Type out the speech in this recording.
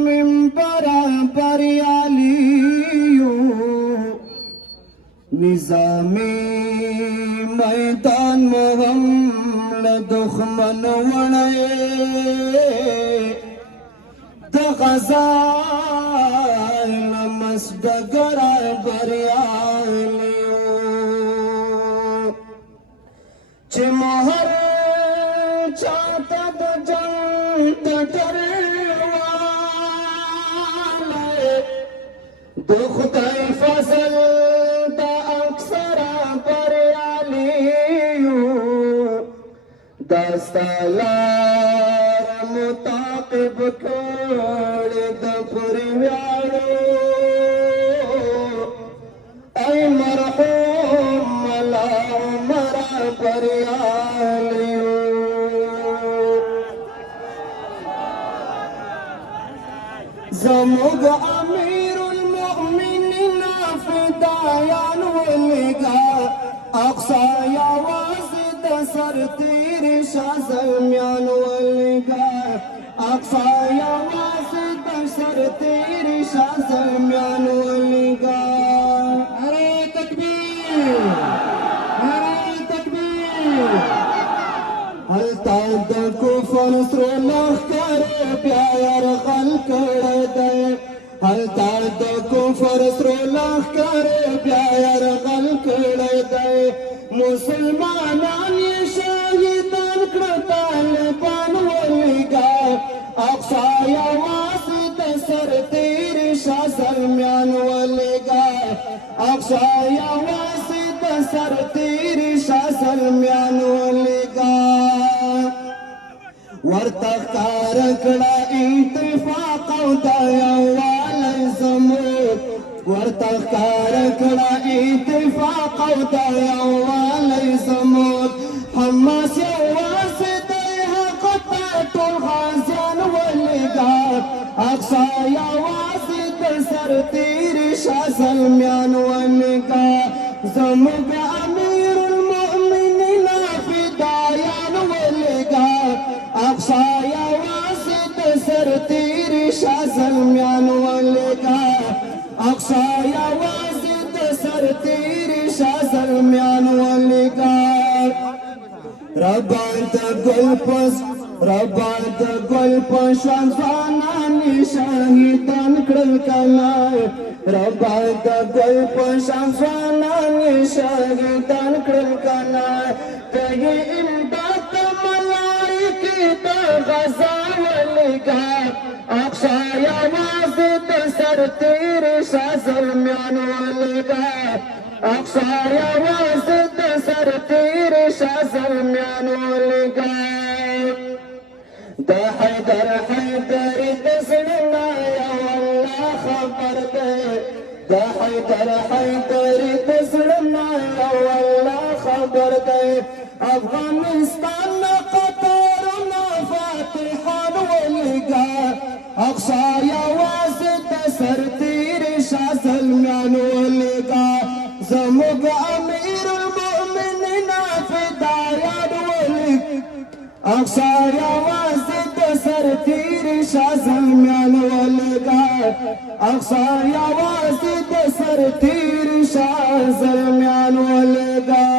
من برابر علیو نظامی میدان مهم لدخمن وڑے د غزال مسدگر بریالیو چه مهر چاہتا د جنگ د خدای فضل دا اکثر بریالیو داستالار متاقب کړ د پریوالو ای مرحوم ملا عمر بریالیو زموږ امیر فدایان ولگا اقصا یواز د سر تیر شاه زلمیان ولگا اقصا یواز د سر تیر شاه زلمیان ولگا نعرہ تکبیر نعرہ تکبیر هلتا د کفر سر لخر بیا یرغل کړی دی هلتا د کفر سر لخر بیا یرغل کړی دی مسلمانان یې شهیدان کړه طالبان ولګا اقصا یوازې د سر تیر شاه زلمیان ولګا اقصا یوازې د سر تیر شاه زلمیان ولګا ورته ښکار کړه اتفاق او د یووالي زموږ ورته ښکار کړه اتفاق او د یووالي زموږ حماس یوازې دی حق ته ټول غازیان ولګا اقصا یوازې د سر تیر شاه زلمیان ولګا زموږ امیر المؤمنین فدایان ولګا اقصا یوازې د سر تیر شاه زلمیان ولګا اقصا یوازې د سر تیر شاه زلمیان ولګا ربا د ګل په شان ځوانان شهیدان کړل کنا ربا د ګل په شان ځوانان شهیدان کړل کنا ته امداد ملائکه د غزا ولګا اقصا یوازې د سر تیر شاه زلمیان ولګا اقصا یوازې د سر تیر شاه زلمیان ولګا د حیدر د زړه نه یو الله خبر دی د حیدر د زړه نه یو الله خبر دی افغانستان قطرنا فاتحان ولګا اقصا یوازې د سر تیر شاه زلمیان ولګا زموږ امیر المؤمنین فدایان ولګا اقصا یوازې د سر تیر شاه زلمیان ولګا اقصا یوازې د سر تیر شاه زلمیان ولګا